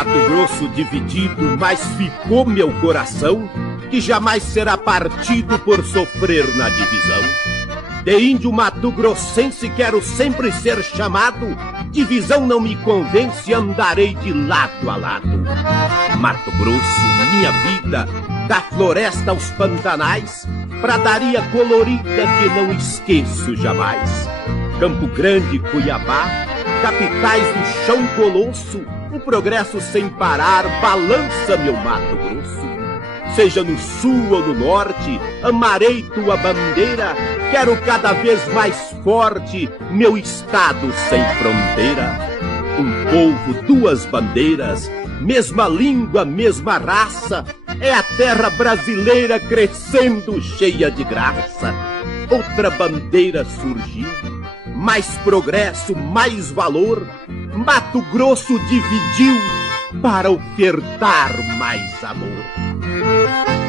Mato Grosso dividido, mas ficou meu coração, que jamais será partido por sofrer na divisão. De índio mato-grossense quero sempre ser chamado, divisão não me convence, andarei de lado a lado. Mato Grosso, minha vida, da floresta aos pantanais, pradaria colorida que não esqueço jamais. Campo Grande, Cuiabá, capitais do chão colosso, o progresso sem parar balança meu Mato Grosso. Seja no sul ou no norte, amarei tua bandeira, quero cada vez mais forte meu estado sem fronteira. Um povo, duas bandeiras, mesma língua, mesma raça, é a terra brasileira crescendo cheia de graça. Outra bandeira surgiu, mais progresso, mais valor, Mato Grosso dividiu para ofertar mais amor.